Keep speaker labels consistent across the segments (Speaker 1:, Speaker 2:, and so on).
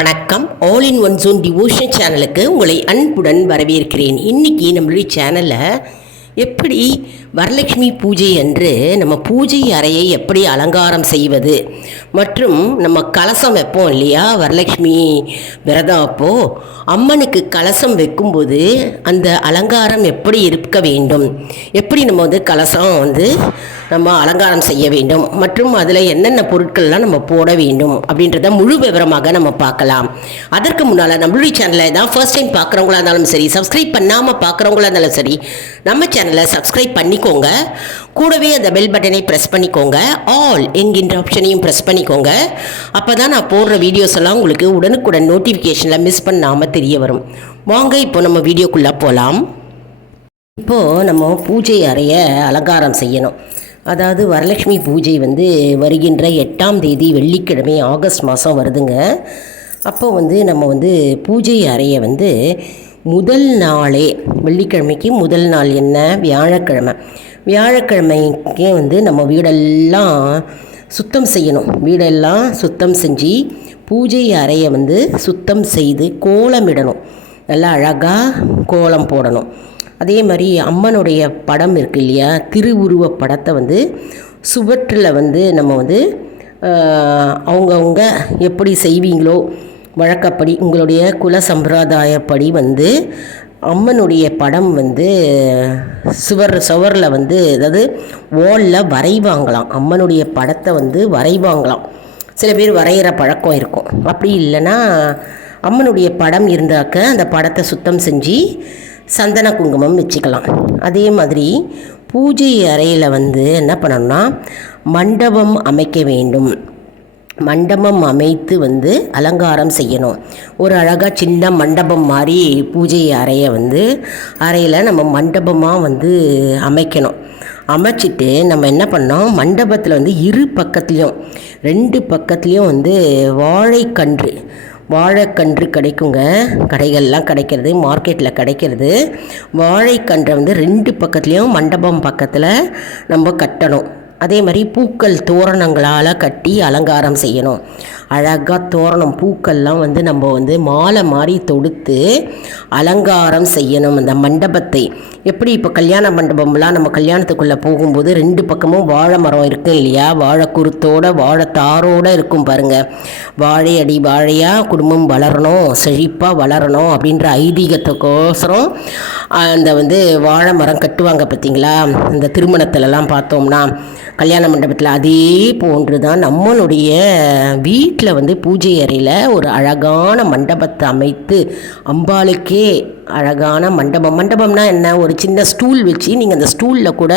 Speaker 1: வணக்கம். All in one zone devotion சேனலுக்கு உங்களை அன்புடன் வரவேற்கிறேன். இன்றைக்கி நம்மளுடைய சேனலில் எப்படி வரலட்சுமி பூஜை அன்று நம்ம பூஜை அறையை எப்படி அலங்காரம் செய்வது மற்றும் நம்ம கலசம் வைப்போம் இல்லையா? வரலட்சுமி விரதம் அப்போது அம்மனுக்கு கலசம் வைக்கும்போது அந்த அலங்காரம் எப்படி இருக்க வேண்டும்? எப்படி நம்ம வந்து கலசம் வந்து நம்ம அலங்காரம் செய்ய வேண்டும். மற்றும் அதில் என்னென்ன பொருட்கள்லாம் நம்ம போட வேண்டும் அப்படின்றத முழு விவரமாக நம்ம பார்க்கலாம். அதற்கு முன்னால் நம்மளுடைய சேனலை தான் ஃபர்ஸ்ட் டைம் பார்க்குறவங்களா இருந்தாலும் சரி சப்ஸ்கிரைப் பண்ணாமல் பார்க்குறவங்களா இருந்தாலும் சரி நம்ம சேனலை சப்ஸ்கிரைப் பண்ணிக்கோங்க. கூடவே அந்த பெல் பட்டனை ப்ரெஸ் பண்ணிக்கோங்க. ஆல் என்கின்ற ஆப்ஷனையும் ப்ரெஸ் பண்ணிக்கோங்க. அப்போ தான் நான் போடுற வீடியோஸ் எல்லாம் உங்களுக்கு உடனுக்குடன் நோட்டிஃபிகேஷனில் மிஸ் பண்ணாமல் தெரிய வரும். வாங்க இப்போ நம்ம வீடியோக்குள்ளே போகலாம் இப்போது நம்ம பூஜை அறையை அலங்காரம் செய்யணும். அதாவது வரலட்சுமி பூஜை வந்து வருகின்ற எட்டாம் தேதி வெள்ளிக்கிழமை ஆகஸ்ட் மாதம் வருதுங்க. அப்போ வந்து நம்ம வந்து பூஜை அறையை வந்து முதல் நாளே வெள்ளிக்கிழமைக்கு முதல் நாள் என்ன? வியாழக்கிழமை. வியாழக்கிழமைக்கே வந்து நம்ம வீடெல்லாம் சுத்தம் செய்யணும். வீடெல்லாம் சுத்தம் செஞ்சு பூஜை அறையை வந்து சுத்தம் செய்து கோலமிடணும். நல்லா அழகாக கோலம் போடணும். அதே மாதிரி அம்மனுடைய படம் இருக்கு இல்லையா? திருவுருவ படத்தை வந்து சுவற்றில் வந்து நம்ம வந்து அவங்கவுங்க எப்படி செய்வீங்களோ வழக்கப்படி உங்களுடைய குல சம்பிரதாயப்படி வந்து அம்மனுடைய படம் வந்து சுவர் சுவரில் வந்து அதாவது வாலில் வரைவாங்களாம். அம்மனுடைய படத்தை வந்து வரைவாங்களாம். சில பேர் வரைகிற பழக்கம் இருக்கும். அப்படி இல்லைன்னா அம்மனுடைய படம் இருந்தாக்க அந்த படத்தை சுத்தம் செஞ்சு சந்தன குங்குமம் வச்சுக்கலாம். அதே மாதிரி பூஜை அறையில் வந்து என்ன பண்ணணும்னா மண்டபம் அமைக்க வேண்டும். மண்டபம் அமைத்து வந்து அலங்காரம் செய்யணும். ஒரு அழகாக சின்ன மண்டபம் மாதிரி பூஜை அறையை வந்து அறையில் நம்ம மண்டபமாக வந்து அமைக்கணும். அமைச்சிட்டு நம்ம என்ன பண்ணோம் மண்டபத்தில் வந்து இரு பக்கத்துலேயும் ரெண்டு பக்கத்துலேயும் வந்து வாழைக்கன்று வாழைக்கன்று கிடைக்குங்க. கடைகள்லாம் கிடைக்கிறது மார்க்கெட்டில் கிடைக்கிறது. வாழைக்கன்றை வந்து ரெண்டு பக்கத்துலேயும் மண்டபம் பக்கத்தில் நம்ம கட்டணும். அதே மாதிரி பூக்கள் தோரணங்களால் கட்டி அலங்காரம் செய்யணும். அழகாக தோரணம் பூக்கள்லாம் வந்து நம்ம வந்து மாலை மாதிரி தொடுத்து அலங்காரம் செய்யணும். அந்த மண்டபத்தை. எப்படி இப்போ கல்யாண மண்டபம்லாம் நம்ம கல்யாணத்துக்குள்ளே போகும்போது ரெண்டு பக்கமும் வாழை மரம் இருக்குது இல்லையா? வாழை குருத்தோட வாழை இருக்கும் பாருங்கள் வாழை அடி வாழையாக குடும்பம் வளரணும் செழிப்பாக வளரணும் அப்படின்ற ஐதீகத்துக்கோசரம் அந்த வந்து வாழை மரம் கட்டுவாங்க பார்த்தீங்களா இந்த திருமணத்துலலாம் பார்த்தோம்னா. கல்யாண மண்டபத்தில் அதே போன்று தான் நம்மளுடைய வீட்டில் வந்து பூஜை அறையில் ஒரு அழகான மண்டபத்தை அமைத்து அம்பாளுக்கே அழகான மண்டபம். மண்டபம்னா என்ன? ஒரு சின்ன ஸ்டூல் வச்சு நீங்கள் அந்த ஸ்டூலில் கூட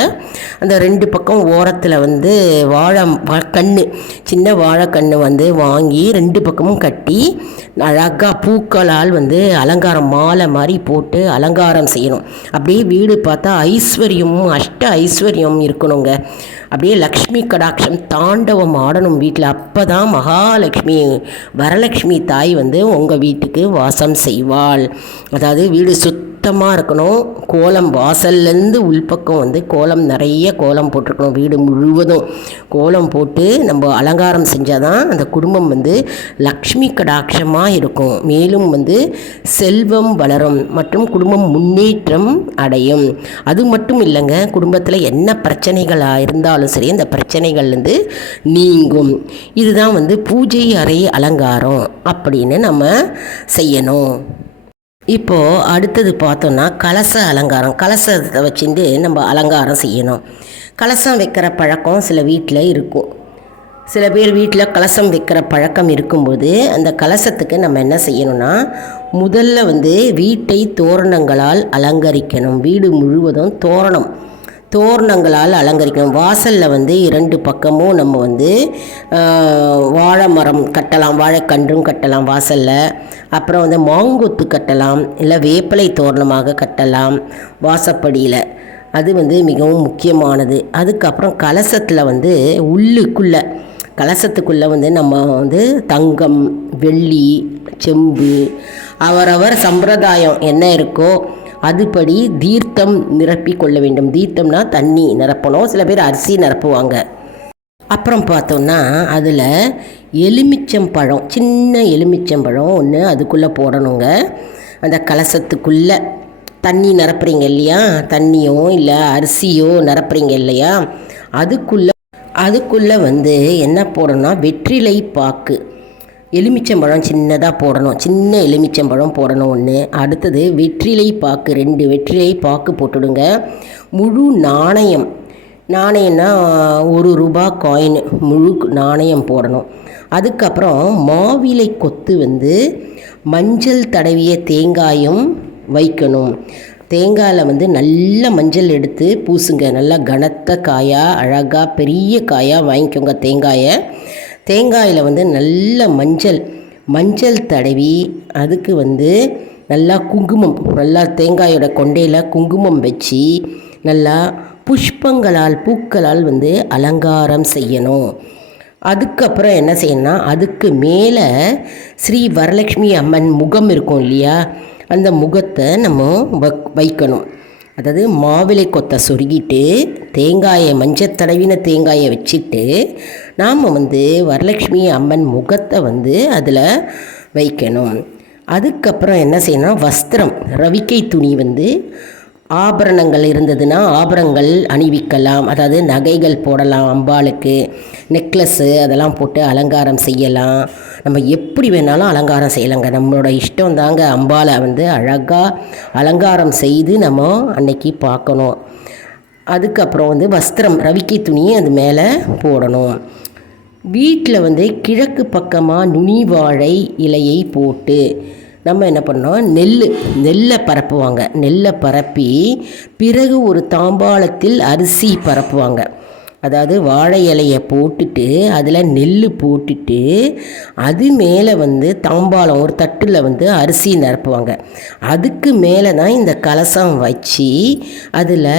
Speaker 1: அந்த ரெண்டு பக்கம் ஓரத்தில் வந்து வாழை வ- கண்ணு சின்ன வாழைக்கண்ணு வந்து வாங்கி ரெண்டு பக்கமும் கட்டி அழகாக பூக்களால் வந்து அலங்காரம் மாலை மாதிரி போட்டு அலங்காரம் செய்யணும். அப்படியே வீடு பார்த்தா ஐஸ்வர்யமும் அஷ்ட ஐஸ்வர்யம் இருக்கணுங்க. அப்படியே லக்ஷ்மி கடாட்சம் தாண்டவம் ஆடணும் வீட்டில் அப்போ தான் மகாலட்சுமி வரலட்சுமி தாய் வந்து உங்கள் வீட்டுக்கு வாசம் செய்வாள். அதாவது வீடு சுத்தமாக இருக்கணும். கோலம் வாசல்லேருந்து உள்பக்கம் வந்து கோலம் நிறைய கோலம் போட்டிருக்கணும். வீடு முழுவதும் கோலம் போட்டு நம்ம அலங்காரம் செஞ்சால் தான் அந்த குடும்பம் வந்து லக்ஷ்மி கடாட்சமாக இருக்கும். மேலும் வந்து செல்வம் வளரும் மற்றும் குடும்பம் முன்னேற்றம் அடையும். அது மட்டும் இல்லைங்க குடும்பத்தில் என்ன பிரச்சனைகளாக இருந்தாலும் சரி அந்த பிரச்சனைகள்லேருந்து நீங்கும். இதுதான் வந்து பூஜை அறை அலங்காரம் அப்படின்னு நம்ம செய்யணும். இப்போது அடுத்தது பார்த்தோன்னா கலச அலங்காரம். கலசத்தை வச்சுட்டு நம்ம அலங்காரம் செய்யணும். கலசம் வைக்கிற பழக்கம் சில வீட்டில் இருக்கும். சில பேர் வீட்டில் கலசம் வைக்கிற பழக்கம் இருக்கும்போது அந்த கலசத்துக்கு நம்ம என்ன செய்யணும்னா முதல்ல வந்து வீட்டை தோரணங்களால் அலங்கரிக்கணும். வீடு முழுவதும் தோரணம். தோரணங்களால் அலங்கரிக்கணும். வாசலில் வந்து இரண்டு பக்கமும் நம்ம வந்து வாழை மரம் கட்டலாம் வாழைக்கன்றும் கட்டலாம் வாசலில். அப்புறம் வந்து மாங்கொத்து கட்டலாம் இல்லை வேப்பிலை தோரணமாக கட்டலாம் வாசப்படியில். அது வந்து மிகவும் முக்கியமானது. அதுக்கப்புறம் கலசத்தில் வந்து உள்ளுக்குள்ளே கலசத்துக்குள்ளே வந்து நம்ம வந்து தங்கம் வெள்ளி செம்பு அவரவர் சம்பிரதாயம் என்ன இருக்கோ அதுபடி தீர்த்தம் நிரப்பி கொள்ள வேண்டும். தீர்த்தம்னா தண்ணி நிரப்பணும். சில பேர் அரிசி நிரப்புவாங்க. அப்புறம் பார்த்தோம்னா அதில் எலுமிச்சம்பழம் சின்ன எலுமிச்சம்பழம் ஒன்று அதுக்குள்ளே போடணுங்க. அந்த கலசத்துக்குள்ளே தண்ணி நிரப்புறீங்க இல்லையா? தண்ணியோ இல்லை அரிசியோ நிரப்புறீங்க இல்லையா? அதுக்குள்ளே அதுக்குள்ளே வந்து என்ன போடணும்னா வெற்றிலை பாக்கு. எலுமிச்சம்பழம் சின்னதாக போடணும். சின்ன எலுமிச்சம்பழம் போடணும் ஒன்று அடுத்தது வெற்றிலை பாக்கு ரெண்டு வெற்றிலை பாக்கு போட்டுடுங்க. முழு நாணயம். நாணயம்னா ஒரு ரூபா காயின் முழு நாணயம் போடணும். அதுக்கப்புறம் மாவிலை கொத்து வந்து மஞ்சள் தடவிய தேங்காயும் வைக்கணும். தேங்காயில் வந்து நல்ல மஞ்சள் எடுத்து பூசுங்க. நல்லா கனத்த காயாக அழகாக பெரிய காயாக வாங்கிக்கோங்க தேங்காயை. தேங்காயில் வந்து நல்ல மஞ்சள் மஞ்சள் தடவி அதுக்கு வந்து நல்லா குங்குமம் நல்லா தேங்காயோட கொண்டையில் குங்குமம் வச்சு நல்லா புஷ்பங்களால் பூக்களால் வந்து அலங்காரம் செய்யணும். அதுக்கப்புறம் என்ன செய்யணும்னா அதுக்கு மேலே ஸ்ரீ வரலட்சுமி அம்மன் முகம் இருக்கும் இல்லையா? அந்த முகத்தை நம்ம வைக்கணும். அதாவது மாவிலை கொத்தை சொருகிட்டு தேங்காயை மஞ்சள் தடவின தேங்காயை வச்சுட்டு நாம் வந்து வரலட்சுமி அம்மன் முகத்தை வந்து அதில் வைக்கணும். அதுக்கப்புறம் என்ன செய்யணும் வஸ்திரம் ரவிக்கை துணி வந்து ஆபரணங்கள் இருந்ததுன்னா ஆபரணங்கள் அணிவிக்கலாம். அதாவது நகைகள் போடலாம் அம்பாளுக்கு நெக்லஸ்ஸு அதெல்லாம் போட்டு அலங்காரம் செய்யலாம். நம்ம எப்படி வேணாலும் அலங்காரம் செய்யலாங்க. நம்மளோட இஷ்டம் தாங்க அம்பாலை வந்து அழகாக அலங்காரம் செய்து நம்ம அன்னைக்கு பார்க்கணும். அதுக்கப்புறம் வந்து வஸ்திரம் ரவிக்கை துணியை அது மேலே போடணும். வீட்டில் வந்து கிழக்கு பக்கமாக நுனி வாழை இலையை போட்டு நம்ம என்ன பண்ணோம்? நெல் நெல்லை பரப்புவாங்க. நெல்லை பரப்பி பிறகு ஒரு தாம்பாளத்தில் அரிசி பரப்புவாங்க. அதாவது வாழை இலையை போட்டுட்டு அதில் நெல் போட்டுட்டு அது மேலே வந்து தாம்பாளம் ஒரு தட்டில் வந்து அரிசி நிரப்புவாங்க. அதுக்கு மேலே தான் இந்த கலசம் வச்சு அதில்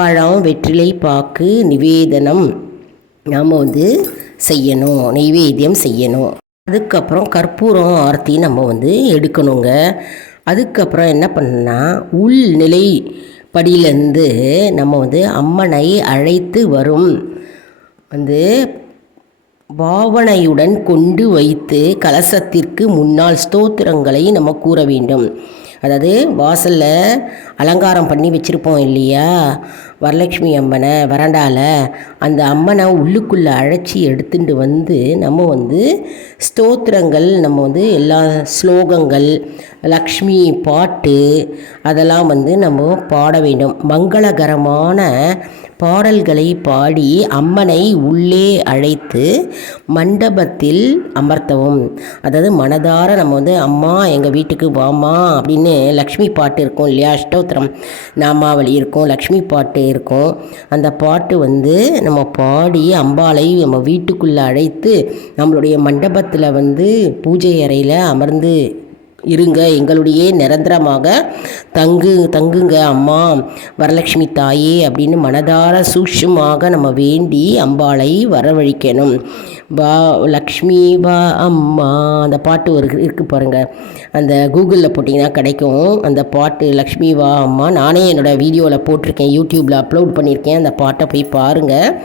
Speaker 1: பழம் வெற்றிலை பாக்கு நிவேதனம் நாம் வந்து செய்யணும் நைவேத்தியம் செய்யணும். அதுக்கப்புறம் கற்பூரம் ஆர்த்தி நம்ம வந்து எடுக்கணுங்க. அதுக்கப்புறம் என்ன பண்ணா உள்நிலை படியிலேருந்து நம்ம வந்து அம்மனை அழைத்து வரும். வந்து பாவனையுடன் கொண்டு வைத்து கலசத்திற்கு முன்னால் ஸ்தோத்திரங்களை நம்ம கூற வேண்டும். அதாவது வாசலில் அலங்காரம் பண்ணி வச்சுருப்போம் இல்லையா? வரலட்சுமி அம்மனை வராண்டாவில் அந்த அம்மனை உள்ளுக்குள்ளே அழைச்சி எடுத்துட்டு வந்து நம்ம வந்து ஸ்தோத்திரங்கள் நம்ம வந்து எல்லா ஸ்லோகங்கள் லக்ஷ்மி பாட்டு அதெல்லாம் வந்து நம்ம பாட வேண்டும். மங்களகரமான பாடல்களை பாடி அம்மனை உள்ளே அழைத்து மண்டபத்தில் அமர்த்தவும். அதாவது மனதார நம்ம வந்து அம்மா எங்கள் வீட்டுக்கு வாமா அப்படின்னு லக்ஷ்மி பாட்டு இருக்கும் இல்லையா? அஷ்டோத்திரம் நாமாவளி இருக்கும் லக்ஷ்மி பாட்டு இருக்கும். அந்த பாட்டு வந்து நம்ம பாடி அம்பாளை நம்ம வீட்டுக்குள்ளே அழைத்து நம்மளுடைய மண்டபத்தில் வந்து பூஜை அறையில் அமர்ந்து இருங்க எங்களுடைய நிரந்தரமாக தங்கு தங்குங்க அம்மா வரலட்சுமி தாயே அப்படின்னு மனதார சூட்சமாக நம்ம வேண்டி அம்பாளை வரவழிக்கணும். வா லக்ஷ்மி வா அம்மா. அந்த பாட்டு ஒரு இருக்கு பாருங்க. அந்த கூகுளில் போட்டிங்கன்னா கிடைக்கும். அந்த பாட்டு லக்ஷ்மி வா அம்மா. நானே என்னோடய வீடியோவில் போட்டிருக்கேன் யூடியூப்பில் அப்லோட் பண்ணியிருக்கேன் அந்த பாட்டை போய் பாருங்கள்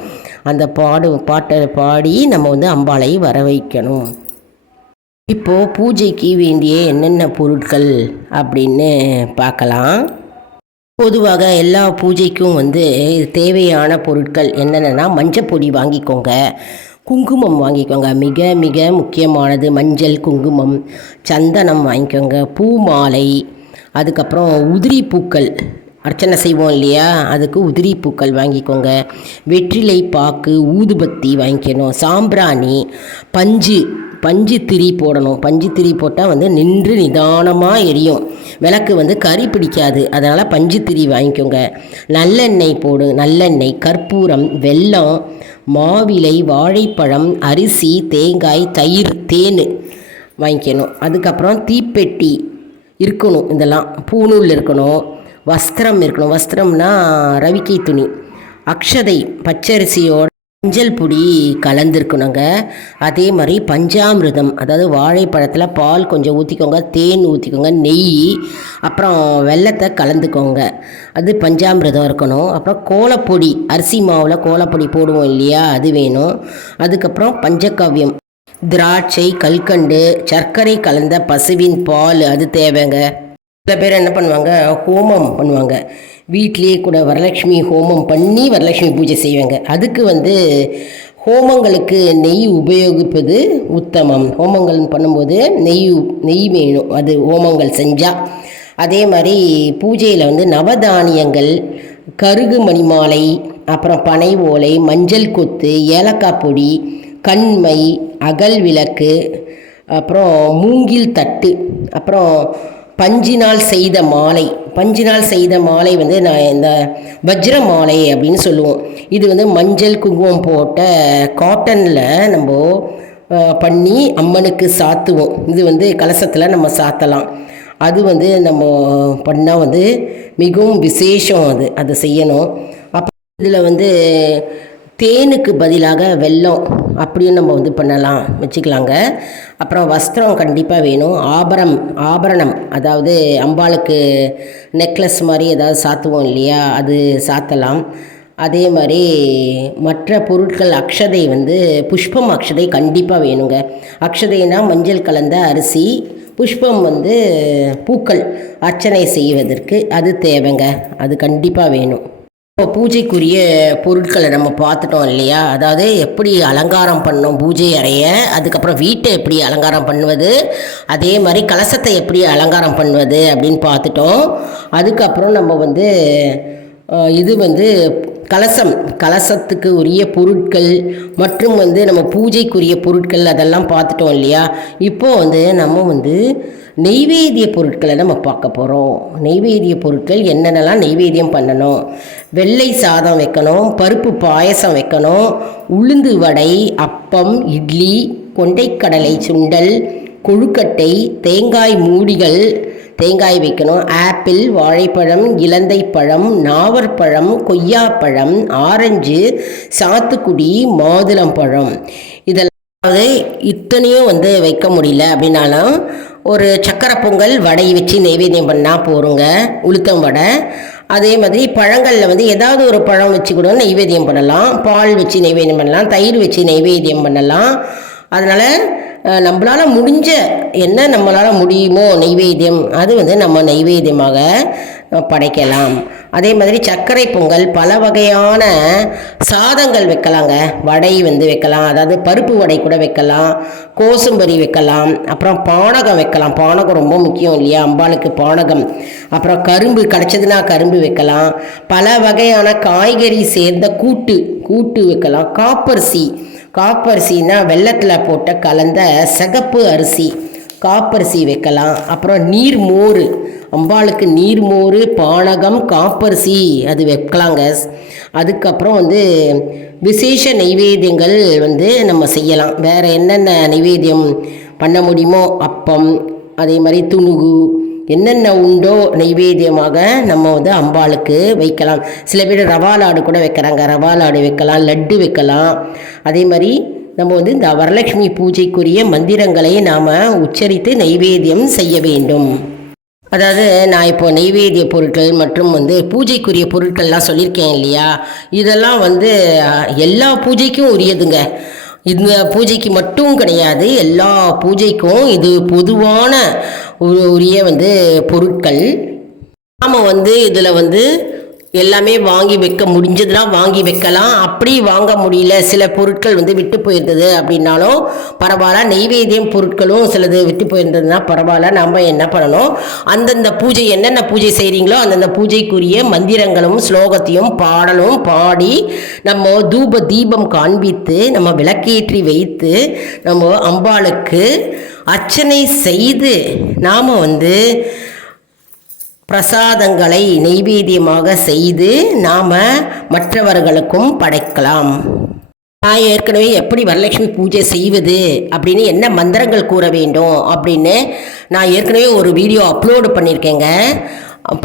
Speaker 1: அந்த பாடு பாட்டை பாடி நம்ம வந்து அம்பாளை வர வைக்கணும் இப்போது பூஜைக்கு வேண்டிய என்னென்ன பொருட்கள் அப்படின்னு பார்க்கலாம். பொதுவாக எல்லா பூஜைக்கும் வந்து தேவையான பொருட்கள் என்னென்னா மஞ்சப்பொடி வாங்கிக்கோங்க. குங்குமம் வாங்கிக்கோங்க. மிக மிக முக்கியமானது மஞ்சள் குங்குமம் சந்தனம் வாங்கிக்கோங்க. பூ மாலை அதுக்கப்புறம் உதிரி பூக்கள். அர்ச்சனை செய்வோம் இல்லையா? அதுக்கு உதிரி பூக்கள் வாங்கிக்கோங்க. வெற்றிலை பாக்கு ஊதுபத்தி வாங்கிக்கணும். சாம்பிராணி பஞ்சு பஞ்சு திரி போடணும். பஞ்சு திரி போட்டால் வந்து நின்று நிதானமாக எரியும். விளக்கு வந்து கறி பிடிக்காது. அதனால் பஞ்சு திரி வாங்கிக்கோங்க. நல்லெண்ணெய் போடு. நல்லெண்ணெய் கற்பூரம் வெல்லம் மாவிலை வாழைப்பழம் அரிசி தேங்காய் தயிர் தேன் வாங்கிக்கணும். அதுக்கப்புறம் தீப்பெட்டி இருக்கணும் இதெல்லாம். பூநூல் இருக்கணும். வஸ்திரம் இருக்கணும். வஸ்திரம்னா ரவிக்கை துணி. அக்ஷதை பச்சரிசியோட மஞ்சள் பொடி கலந்துருக்கணுங்க. அதே மாதிரி பஞ்சாமிர்தம் அதாவது வாழைப்பழத்தில் பால் கொஞ்சம் ஊற்றிக்கோங்க தேன் ஊற்றிக்கோங்க நெய் அப்புறம் வெல்லத்தை கலந்துக்கோங்க. அது பஞ்சாமிரதம் இருக்கணும். அப்புறம் கோலப்பொடி அரிசி மாவில் கோலப்பொடி போடுவோம் இல்லையா அது வேணும். அதுக்கப்புறம் பஞ்சகவ்யம் திராட்சை கல்கண்டு சர்க்கரை கலந்த பசுவின் பால் அது தேவைங்க. சில பேர் என்ன பண்ணுவாங்க ஹோமம் பண்ணுவாங்க. வீட்லேயே கூட வரலட்சுமி ஹோமம் பண்ணி வரலட்சுமி பூஜை செய்வாங்க. அதுக்கு வந்து ஹோமங்களுக்கு நெய் உபயோகிப்பது உத்தமம். ஹோமங்கள் பண்ணும்போது நெய் நெய் வேணும். அது ஹோமங்கள் செஞ்சால் அதே மாதிரி பூஜையில் வந்து நவதானியங்கள் கருகு மணிமாலை அப்புறம் பனை ஓலை மஞ்சள் கொத்து ஏலக்காய் பொடி கண்மை அகல் விளக்கு அப்புறம் மூங்கில் தட்டு அப்புறம் பஞ்சினால் செய்த மாலை. பஞ்சினால் செய்த மாலை வந்து நான் இந்த வஜ்ர மாலை அப்படின்னு சொல்லுவோம். இது வந்து மஞ்சள் குங்குமம் போட்ட காட்டனில் நம்ம பண்ணி அம்மனுக்கு சாத்துவோம். இது வந்து கலசத்தில் நம்ம சாத்தலாம். அது வந்து நம்ம பண்ணால் வந்து மிகவும் விசேஷம் அது. அதை செய்யணும். அப்போ இதில் வந்து தேனுக்கு பதிலாக வெல்லம் அப்படியும் நம்ம வந்து பண்ணலாம். வச்சுக்கலாங்க. அப்புறம் வஸ்திரம் கண்டிப்பாக வேணும். ஆபரம் ஆபரணம் அதாவது அம்பாளுக்கு நெக்லஸ் மாதிரி ஏதாவது சாத்துவோம் இல்லையா? அது சாத்தலாம். அதே மாதிரி மற்ற பொருட்கள் அக்ஷதை வந்து புஷ்பம் அக்ஷதை கண்டிப்பாக வேணுங்க. அக்ஷதைனா மஞ்சள் கலந்த அரிசி புஷ்பம் வந்து பூக்கள் அர்ச்சனை செய்வதற்கு அது தேவைங்க. அது கண்டிப்பாக வேணும். இப்போ பூஜைக்குரிய பொருட்களை நம்ம பார்த்துட்டோம் இல்லையா? அதாவது எப்படி அலங்காரம் பண்ணோம் பூஜை அறைய அதுக்கப்புறம் வீட்டை எப்படி அலங்காரம் பண்ணுவது அதே மாதிரி கலசத்தை எப்படி அலங்காரம் பண்ணுவது அப்படின்னு பார்த்துட்டோம். அதுக்கப்புறம் நம்ம வந்து இது வந்து கலசம் கலசத்துக்கு உரிய பொருட்கள் மற்றும் வந்து நம்ம பூஜைக்குரிய பொருட்கள் அதெல்லாம் பார்த்துட்டோம் இல்லையா? இப்போது வந்து நம்ம வந்து நெய்வேதிய பொருட்களை நம்ம பார்க்க போகிறோம் நெய்வேதிய பொருட்கள் என்னென்னலாம் நெய்வேதியம் பண்ணணும்? வெள்ளை சாதம் வைக்கணும் பருப்பு பாயசம் வைக்கணும் உளுந்து வடை அப்பம் இட்லி கொண்டைக்கடலை சுண்டல் கொழுக்கட்டை தேங்காய் மூடிகள் தேங்காய் வைக்கணும். ஆப்பிள் வாழைப்பழம் இலந்தை பழம் நாவற்பழம் கொய்யாப்பழம் ஆரஞ்சு சாத்துக்குடி மாதுளம்பழம். இதெல்லாம் அதாவது இத்தனையும் வந்து வைக்க முடியல அப்படின்னாலும் ஒரு சக்கரை பொங்கல் வடை வச்சு நைவேத்தியம் பண்ணால் போருங்க உளுத்தம் வடை. அதே மாதிரி பழங்களில் வந்து ஏதாவது ஒரு பழம் வச்சு கூட நைவேத்தியம் பண்ணலாம். பால் வச்சு நைவேத்தியம் பண்ணலாம். தயிர் வச்சு நைவேத்தியம் பண்ணலாம். அதனால் நம்மளால் முடிஞ்ச என்ன நம்மளால் முடியுமோ நைவேத்தியம் அது வந்து நம்ம நைவேத்தியமாக படைக்கலாம். அதே மாதிரி சர்க்கரை பொங்கல் பல வகையான சாதங்கள் வைக்கலாங்க. வடை வந்து வைக்கலாம். அதாவது பருப்பு வடை கூட வைக்கலாம். கோசும்பரி வைக்கலாம். அப்புறம் பானகம் வைக்கலாம். பானகம் ரொம்ப முக்கியம் இல்லையா? அம்பாளுக்கு பானகம். அப்புறம் கரும்பு கிடச்சதுன்னா கரும்பு வைக்கலாம். பல வகையான காய்கறி சேர்ந்த கூட்டு கூட்டு வைக்கலாம். காப்பரிசி. காப்பரிசின்னா வெள்ளத்தில் போட்ட கலந்த சிகப்பு அரிசி. காப்பரிசி வைக்கலாம். அப்புறம் நீர் மோர். அம்பாளுக்கு நீர் மோர் பானகம் காப்பரிசி அது வைக்கலாங்க. அதுக்கப்புறம் வந்து விசேஷ நைவேத்தியங்கள் வந்து நம்ம செய்யலாம். வேறு என்னென்ன நைவேத்தியம் பண்ண முடியுமோ அப்பம் அதே மாதிரி துணுகு என்னென்ன உண்டோ நைவேத்தியமாக நம்ம வந்து அம்பாளுக்கு வைக்கலாம். சில பேர் ரவா லாடு கூட வைக்கிறாங்க. ரவா லாடு வைக்கலாம் லட்டு வைக்கலாம். அதே மாதிரி நம்ம வந்து இந்த வரலட்சுமி பூஜைக்குரிய மந்திரங்களை நாம் உச்சரித்து நைவேத்தியம் செய்ய வேண்டும். அதாவது நான் இப்போ நெய்வேத்திய பொருட்கள் மற்றும் வந்து பூஜைக்குரிய பொருட்கள்லாம் சொல்லியிருக்கேன் இல்லையா? இதெல்லாம் வந்து எல்லா பூஜைக்கும் உரியதுங்க. இந்த பூஜைக்கு மட்டும் கிடையாது எல்லா பூஜைக்கும் இது பொதுவான உரிய வந்து பொருட்கள். நாம் வந்து இதில் வந்து எல்லாமே வாங்கி வைக்க முடிஞ்சதுன்னா வாங்கி வைக்கலாம். அப்படி வாங்க முடியல. சில பொருட்கள் வந்து விட்டு போயிருந்தது அப்படின்னாலும் பரவாயில்ல. நெய்வேத்தியம் பொருட்களும் சிலது விட்டு போயிருந்ததுன்னா பரவாயில்ல. நம்ம என்ன பண்ணணும்? அந்தந்த பூஜை என்னென்ன பூஜை செய்கிறீங்களோ அந்தந்த பூஜைக்குரிய மந்திரங்களும் ஸ்லோகத்தையும் பாடலும் பாடி நம்ம தூப தீபம் காண்பித்து நம்ம விளக்கேற்றி வைத்து நம்ம அம்பாளுக்கு அர்ச்சனை செய்து நாம் வந்து பிரசாதங்களை நெய்வேத்தியமாக செய்து நாம் மற்றவர்களுக்கும் படைக்கலாம். நான் ஏற்கனவே எப்படி வரலட்சுமி பூஜை செய்வது அப்படின்னு என்ன மந்திரங்கள் கூற வேண்டும் அப்படின்னு நான் ஏற்கனவே ஒரு வீடியோ அப்லோடு பண்ணியிருக்கேங்க.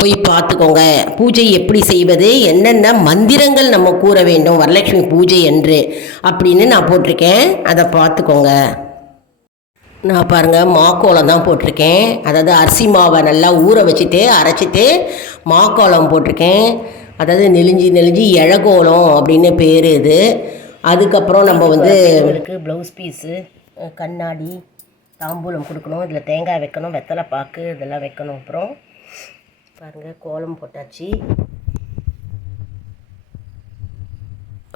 Speaker 1: போய் பார்த்துக்கோங்க. பூஜை எப்படி செய்வது என்னென்ன மந்திரங்கள் நம்ம கூற வேண்டும் வரலட்சுமி பூஜை என்று அப்படின்னு நான் போட்டிருக்கேன். அதை பார்த்துக்கோங்க. நான் பாருங்கள் மாக்கோலம் தான் போட்டிருக்கேன். அதாவது அரிசி மாவை நல்லா ஊற வச்சுட்டு அரைச்சிட்டு மாக்கோலம் போட்டிருக்கேன். அதாவது நெளிஞ்சி நெளிஞ்சி இழகோலம் அப்படின்னு பேர் இது. அதுக்கப்புறம் நம்ம வந்து இவருக்கு ப்ளவுஸ் பீஸு கண்ணாடி தாம்பூலம் கொடுக்கணும். இதில் தேங்காய் வைக்கணும் வெத்தலை பாக்கு இதெல்லாம் வைக்கணும். அப்புறம் பாருங்கள் கோலம் போட்டாச்சு.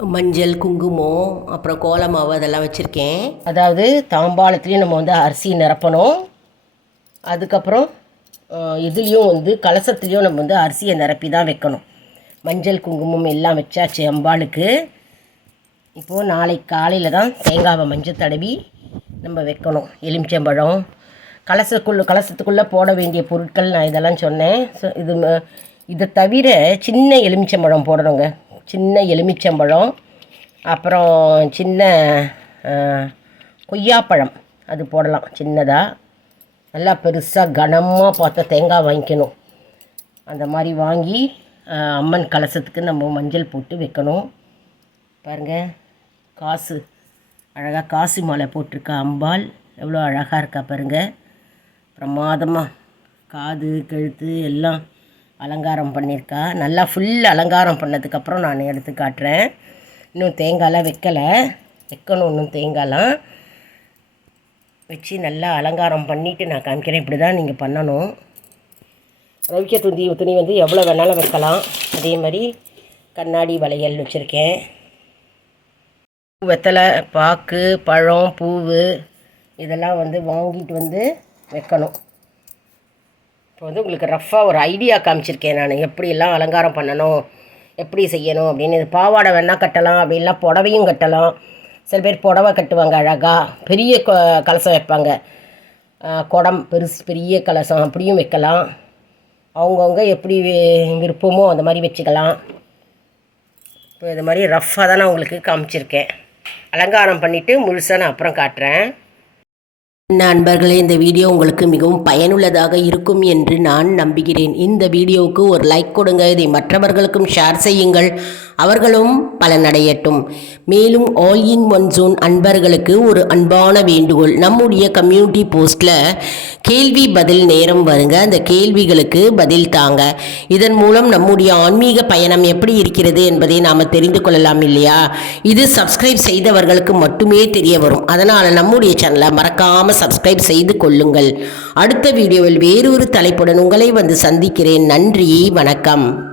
Speaker 1: மஞ்சள் குங்குமம் அப்புறம் கோலமாவு அதெல்லாம் வச்சுருக்கேன். அதாவது தாம்பாளத்துலேயும் நம்ம வந்து அரிசி நிரப்பணும். அதுக்கப்புறம் இதுலேயும் வந்து கலசத்துலேயும் நம்ம வந்து அரிசியை நிரப்பி தான் வைக்கணும். மஞ்சள் குங்குமம் எல்லாம் வச்சாச்சு அம்பாளுக்கு. இப்போது நாளைக்கு காலையில் தான் தேங்காவை மஞ்சள் தடவி நம்ம வைக்கணும். எலுமிச்சம்பழம். கலசத்துக்குள்ளே கலசத்துக்குள்ளே போட வேண்டிய பொருட்கள் நான் இதெல்லாம் சொன்னேன். ஸோ இது ம- இதை தவிர சின்ன எலுமிச்சம்பழம் போடணுங்க. சின்ன எலுமிச்சம்பழம் அப்புறம் சின்ன கொய்யாப்பழம். அது போடலாம் சின்னதாக நல்லா பெருசாக கனமாக பார்த்த தேங்காய் வாங்கிக்கணும். அந்த மாதிரி வாங்கி அம்மன் கலசத்துக்கு நம்ம மஞ்சள் போட்டு வைக்கணும். பாருங்க காசு. அழகாக காசு மாலை போட்டிருக்கா அம்பாள். எவ்வளோ அழகாக இருக்கா பாருங்க. பிரமாதமாக காது கழுத்து எல்லாம் அலங்காரம் பண்ணியிருக்கா. நல்லா ஃபுல் அலங்காரம் பண்ணதுக்கப்புறம் நான் எடுத்து காட்டுறேன். இன்னும் தேங்காயெலாம் வைக்கலை. வைக்கணும் இன்னும் தேங்காய்லாம். வச்சு நல்லா அலங்காரம் பண்ணிவிட்டு நான் காமிக்கிறேன். இப்படி தான் நீங்கள் பண்ணணும். ரவிக்க துணி துணி வந்து எவ்வளோ வேணாலும் வைக்கலாம். அதே மாதிரி கண்ணாடி வளையல் வச்சுருக்கேன். வெத்தலை பாக்கு பழம் பூவு இதெல்லாம் வந்து வாங்கிட்டு வந்து வைக்கணும். இப்போ வந்து உங்களுக்கு ரஃப்பாக ஒரு ஐடியா காமிச்சிருக்கேன் நான். எப்படியெல்லாம் அலங்காரம் பண்ணணும் எப்படி செய்யணும் அப்படின்னு. இது பாவாடை வேணால் கட்டலாம் அப்படின்லாம் புடவையும் கட்டலாம். சில பேர் புடவை கட்டுவாங்க அழகாக பெரிய க கலசம் வைப்பாங்க. குடம் பெருசு பெரிய கலசம் அப்படியும் வைக்கலாம். அவங்கவுங்க எப்படி விருப்பமோ அந்த மாதிரி வச்சுக்கலாம். இப்போ இது மாதிரி ரஃப்பாக தான் நான் உங்களுக்கு காமிச்சிருக்கேன். அலங்காரம் பண்ணிவிட்டு முழுசாக நான் அப்புறம் காட்டுறேன். நண்பர்களே இந்த வீடியோ உங்களுக்கு மிகவும் பயனுள்ளதாக இருக்கும் என்று நான் நம்புகிறேன். இந்த வீடியோவுக்கு ஒரு லைக் கொடுங்க இதை மற்றவர்களுக்கும் ஷேர் செய்யுங்கள். அவர்களும் பலனடையட்டும். மேலும் ஆல் இன் ஒன் ஜோன் அன்பர்களுக்கு ஒரு அன்பான வேண்டுகோள். நம்முடைய கம்யூனிட்டி போஸ்ட்டில் கேள்வி பதில் நேரம் வருங்க. அந்த கேள்விகளுக்கு பதில் தாங்க. இதன் மூலம் நம்முடைய ஆன்மீக பயணம் எப்படி இருக்கிறது என்பதை நாம் தெரிந்து கொள்ளலாம் இல்லையா? இது சப்ஸ்கிரைப் செய்தவர்களுக்கு மட்டுமே தெரிய வரும். அதனால் நம்முடைய சேனலை மறக்காமல் சப்ஸ்கிரைப் செய்து கொள்ளுங்கள். அடுத்த வீடியோவில் வேறொரு தலைப்புடன் உங்களை வந்து சந்திக்கிறேன். நன்றி வணக்கம்.